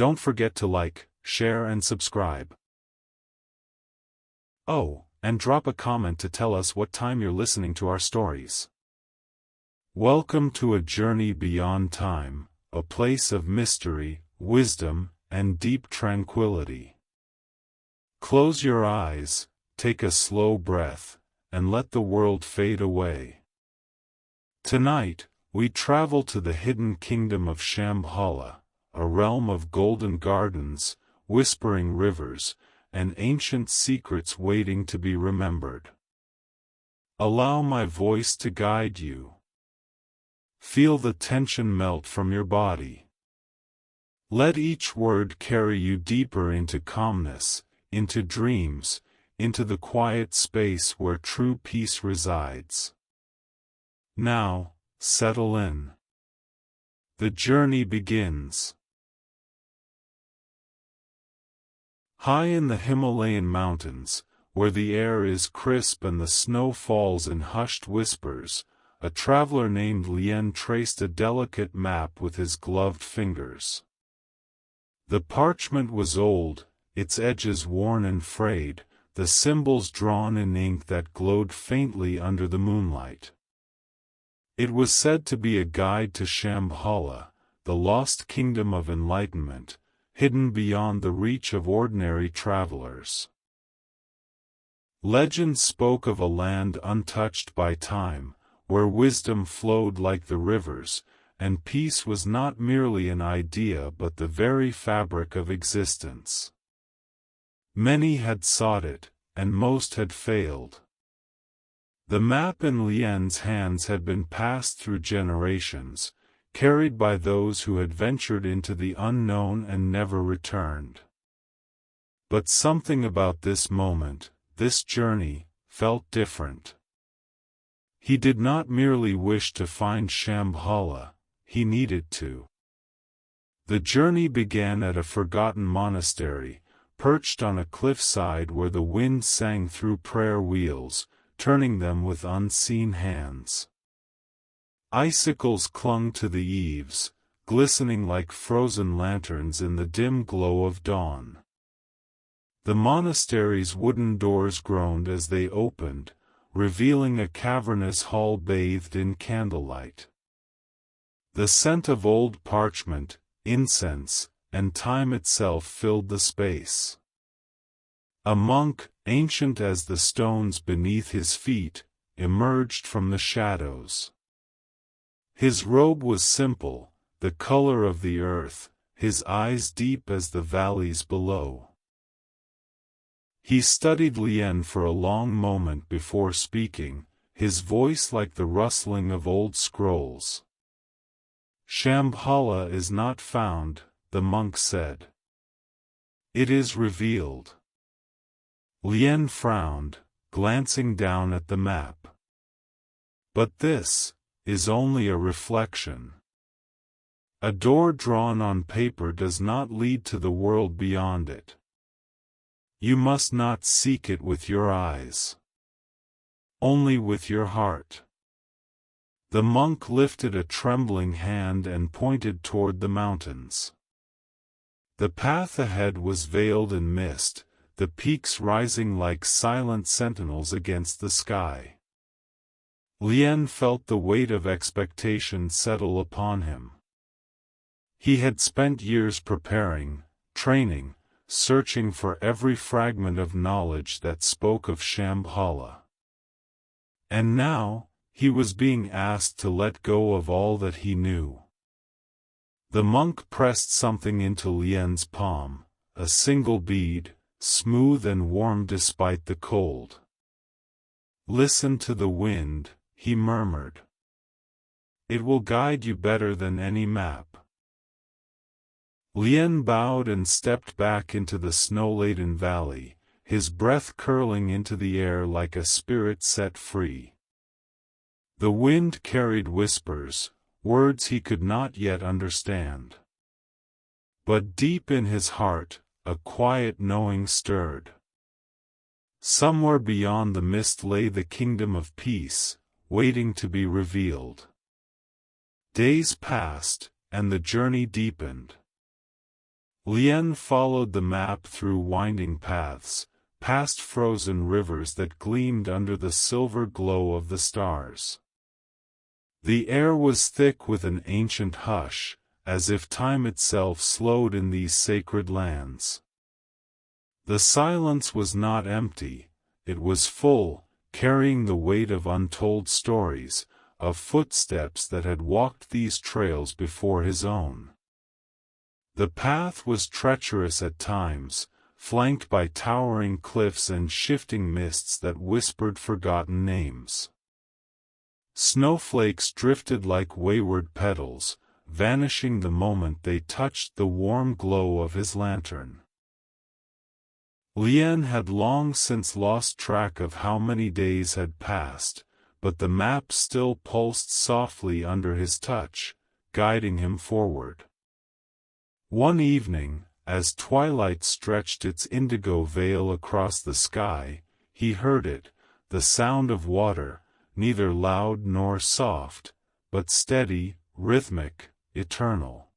don't forget to like, share and subscribe. Oh, and drop a comment to tell us what time you're listening to our stories. Welcome to a journey beyond time, a place of mystery, wisdom, and deep tranquility. Close your eyes, take a slow breath, and let the world fade away. Tonight, we travel to the hidden kingdom of Shambhala, a realm of golden gardens, whispering rivers, and ancient secrets waiting to be remembered. Allow my voice to guide you. Feel the tension melt from your body. Let each word carry you deeper into calmness, into dreams, into the quiet space where true peace resides. Now, settle in. The journey begins. High in the Himalayan mountains, where the air is crisp and the snow falls in hushed whispers, a traveler named Lien traced a delicate map with his gloved fingers. The parchment was old, its edges worn and frayed, the symbols drawn in ink that glowed faintly under the moonlight. It was said to be a guide to Shambhala, the lost kingdom of enlightenment, hidden beyond the reach of ordinary travelers. Legend spoke of a land untouched by time, where wisdom flowed like the rivers, and peace was not merely an idea but the very fabric of existence. Many had sought it, and most had failed. The map in Lien's hands had been passed through generations, carried by those who had ventured into the unknown and never returned. But something about this moment, this journey, felt different. He did not merely wish to find Shambhala, he needed to. The journey began at a forgotten monastery, perched on a cliffside where the wind sang through prayer wheels, turning them with unseen hands. Icicles clung to the eaves, glistening like frozen lanterns in the dim glow of dawn. The monastery's wooden doors groaned as they opened, revealing a cavernous hall bathed in candlelight. The scent of old parchment, incense, and time itself filled the space. A monk, ancient as the stones beneath his feet, emerged from the shadows. His robe was simple, the color of the earth, his eyes deep as the valleys below. He studied Lien for a long moment before speaking, his voice like the rustling of old scrolls. Shambhala is not found, the monk said. It is revealed. Lien frowned, glancing down at the map. But this is only a reflection. A door drawn on paper does not lead to the world beyond it. You must not seek it with your eyes. Only with your heart. The monk lifted a trembling hand and pointed toward the mountains. The path ahead was veiled in mist, the peaks rising like silent sentinels against the sky. Lien felt the weight of expectation settle upon him. He had spent years preparing, training, searching for every fragment of knowledge that spoke of Shambhala. And now, he was being asked to let go of all that he knew. The monk pressed something into Lien's palm, a single bead, smooth and warm despite the cold. "Listen to the wind," he murmured. "It will guide you better than any map." Lien bowed and stepped back into the snow-laden valley, his breath curling into the air like a spirit set free. The wind carried whispers, words he could not yet understand. But deep in his heart, a quiet knowing stirred. Somewhere beyond the mist lay the kingdom of peace, waiting to be revealed. Days passed, and the journey deepened. Lien followed the map through winding paths, past frozen rivers that gleamed under the silver glow of the stars. The air was thick with an ancient hush, as if time itself slowed in these sacred lands. The silence was not empty, it was full, carrying the weight of untold stories, of footsteps that had walked these trails before his own. The path was treacherous at times, flanked by towering cliffs and shifting mists that whispered forgotten names. Snowflakes drifted like wayward petals, vanishing the moment they touched the warm glow of his lantern. Lien had long since lost track of how many days had passed, but the map still pulsed softly under his touch, guiding him forward. One evening, as twilight stretched its indigo veil across the sky, he heard it, the sound of water, neither loud nor soft, but steady, rhythmic, eternal.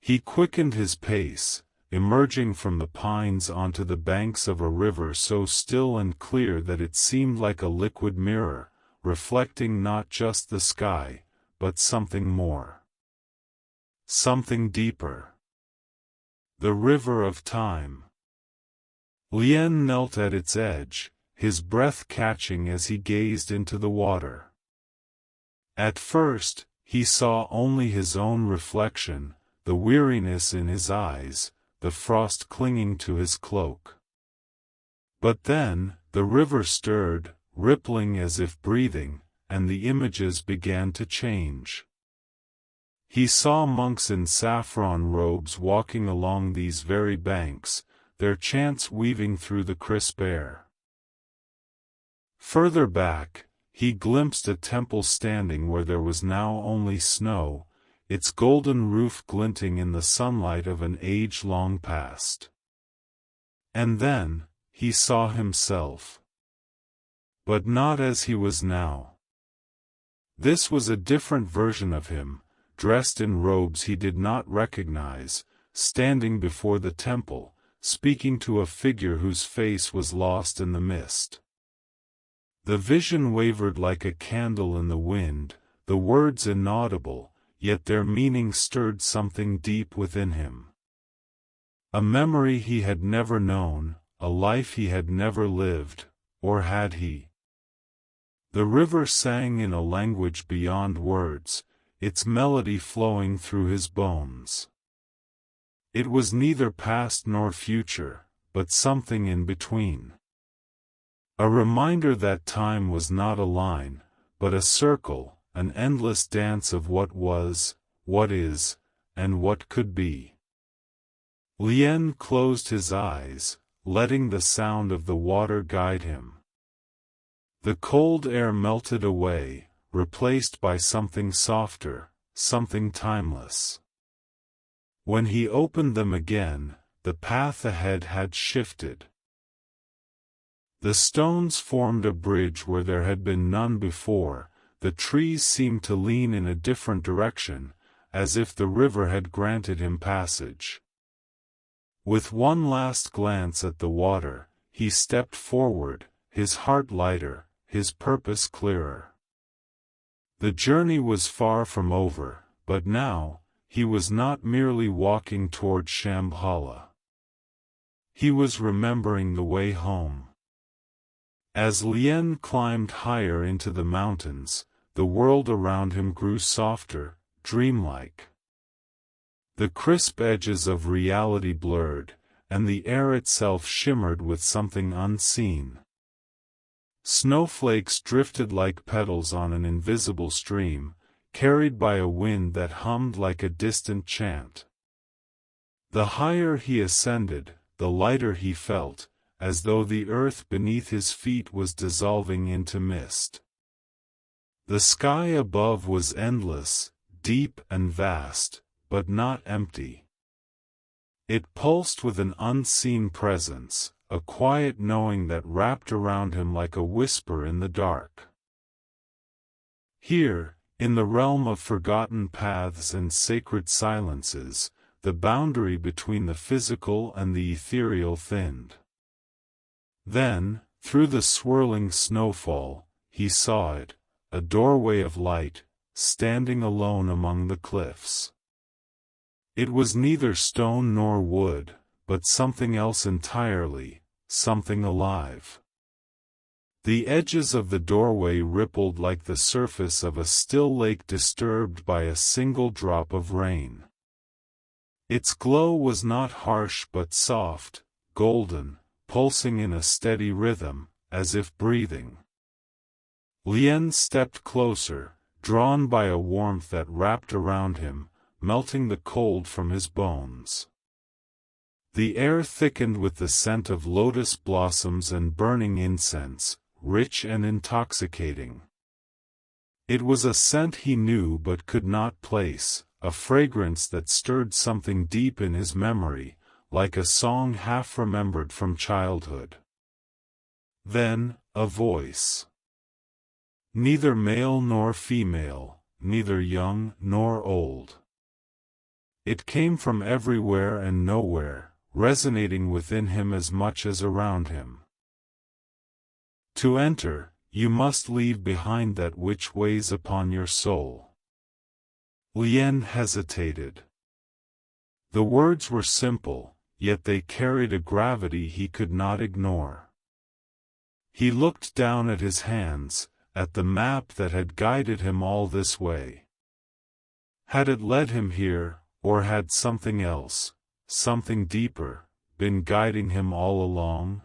He quickened his pace, emerging from the pines onto the banks of a river so still and clear that it seemed like a liquid mirror, reflecting not just the sky, but something more. Something deeper. The river of time. Lien knelt at its edge, his breath catching as he gazed into the water. At first, he saw only his own reflection, the weariness in his eyes, the frost clinging to his cloak. But then, the river stirred, rippling as if breathing, and the images began to change. He saw monks in saffron robes walking along these very banks, their chants weaving through the crisp air. Further back, he glimpsed a temple standing where there was now only snow, its golden roof glinting in the sunlight of an age long past. And then, he saw himself. But not as he was now. This was a different version of him, dressed in robes he did not recognize, standing before the temple, speaking to a figure whose face was lost in the mist. The vision wavered like a candle in the wind, the words inaudible, yet their meaning stirred something deep within him. A memory he had never known, a life he had never lived, or had he? The river sang in a language beyond words, its melody flowing through his bones. It was neither past nor future, but something in between. A reminder that time was not a line, but a circle, an endless dance of what was, what is, and what could be. Lien closed his eyes, letting the sound of the water guide him. The cold air melted away, replaced by something softer, something timeless. When he opened them again, the path ahead had shifted. The stones formed a bridge where there had been none before, the trees seemed to lean in a different direction, as if the river had granted him passage. With one last glance at the water, he stepped forward, his heart lighter, his purpose clearer. The journey was far from over, but now, he was not merely walking toward Shambhala. He was remembering the way home. As Lien climbed higher into the mountains, the world around him grew softer, dreamlike. The crisp edges of reality blurred, and the air itself shimmered with something unseen. Snowflakes drifted like petals on an invisible stream, carried by a wind that hummed like a distant chant. The higher he ascended, the lighter he felt, as though the earth beneath his feet was dissolving into mist. The sky above was endless, deep and vast, but not empty. It pulsed with an unseen presence, a quiet knowing that wrapped around him like a whisper in the dark. Here, in the realm of forgotten paths and sacred silences, the boundary between the physical and the ethereal thinned. Then, through the swirling snowfall, he saw it, a doorway of light, standing alone among the cliffs. It was neither stone nor wood, but something else entirely, something alive. The edges of the doorway rippled like the surface of a still lake disturbed by a single drop of rain. Its glow was not harsh but soft, golden, pulsing in a steady rhythm, as if breathing. Lien stepped closer, drawn by a warmth that wrapped around him, melting the cold from his bones. The air thickened with the scent of lotus blossoms and burning incense, rich and intoxicating. It was a scent he knew but could not place, a fragrance that stirred something deep in his memory, like a song half remembered from childhood. Then, a voice. Neither male nor female, neither young nor old. It came from everywhere and nowhere, resonating within him as much as around him. To enter, you must leave behind that which weighs upon your soul. Lien hesitated. The words were simple, yet they carried a gravity he could not ignore. He looked down at his hands, at the map that had guided him all this way. Had it led him here, or had something else, something deeper, been guiding him all along?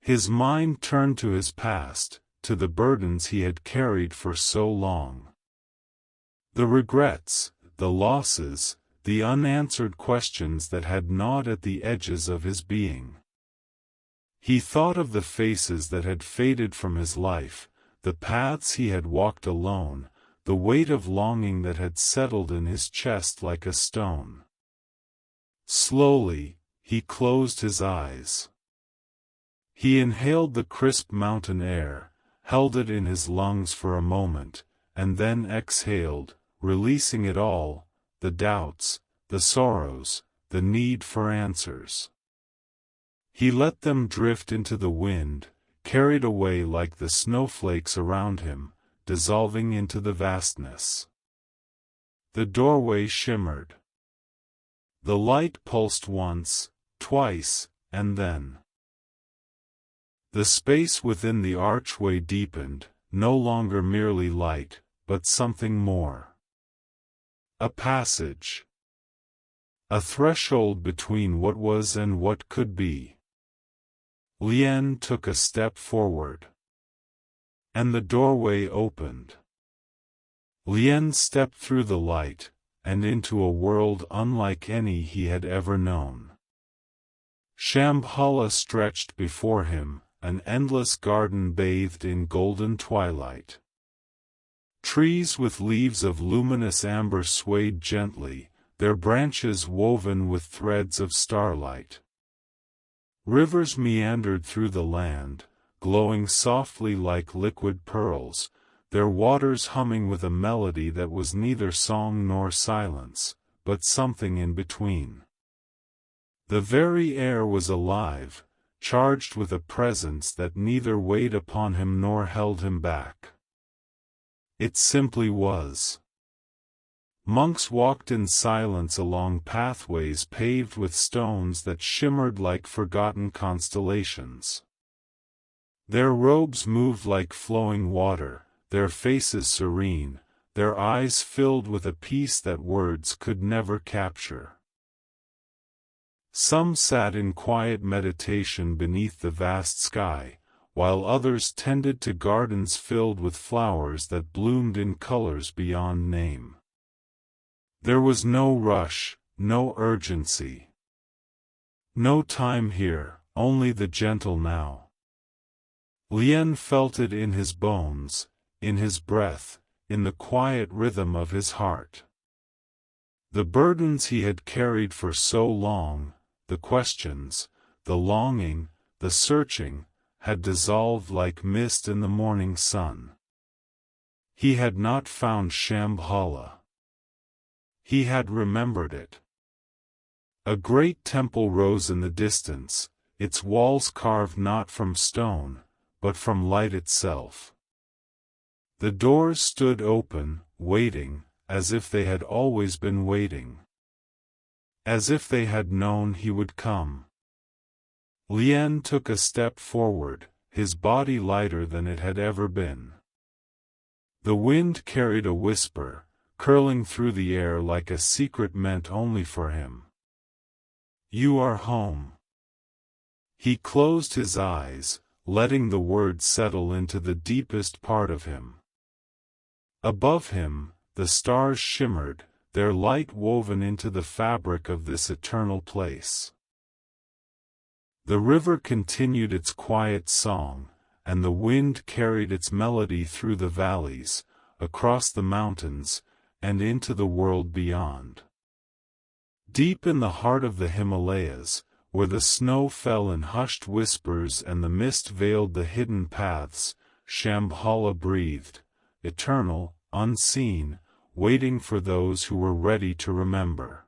His mind turned to his past, to the burdens he had carried for so long. The regrets, the losses, the unanswered questions that had gnawed at the edges of his being. He thought of the faces that had faded from his life, the paths he had walked alone, the weight of longing that had settled in his chest like a stone. Slowly, he closed his eyes. He inhaled the crisp mountain air, held it in his lungs for a moment, and then exhaled, releasing it all, the doubts, the sorrows, the need for answers. He let them drift into the wind, carried away like the snowflakes around him, dissolving into the vastness. The doorway shimmered. The light pulsed once, twice, and then. The space within the archway deepened, no longer merely light, but something more. A passage. A threshold between what was and what could be. Lien took a step forward. And the doorway opened. Lien stepped through the light, and into a world unlike any he had ever known. Shambhala stretched before him, an endless garden bathed in golden twilight. Trees with leaves of luminous amber swayed gently, their branches woven with threads of starlight. Rivers meandered through the land, glowing softly like liquid pearls, their waters humming with a melody that was neither song nor silence, but something in between. The very air was alive, charged with a presence that neither weighed upon him nor held him back. It simply was. Monks walked in silence along pathways paved with stones that shimmered like forgotten constellations. Their robes moved like flowing water, their faces serene, their eyes filled with a peace that words could never capture. Some sat in quiet meditation beneath the vast sky, while others tended to gardens filled with flowers that bloomed in colors beyond name. There was no rush, no urgency. No time here, only the gentle now. Lien felt it in his bones, in his breath, in the quiet rhythm of his heart. The burdens he had carried for so long, the questions, the longing, the searching, had dissolved like mist in the morning sun. He had not found Shambhala. He had remembered it. A great temple rose in the distance, its walls carved not from stone, but from light itself. The doors stood open, waiting, as if they had always been waiting. As if they had known he would come. Lien took a step forward, his body lighter than it had ever been. The wind carried a whisper, curling through the air like a secret meant only for him. "You are home." He closed his eyes, letting the words settle into the deepest part of him. Above him, the stars shimmered, their light woven into the fabric of this eternal place. The river continued its quiet song, and the wind carried its melody through the valleys, across the mountains, and into the world beyond. Deep in the heart of the Himalayas, where the snow fell in hushed whispers and the mist veiled the hidden paths, Shambhala breathed, eternal, unseen, waiting for those who were ready to remember.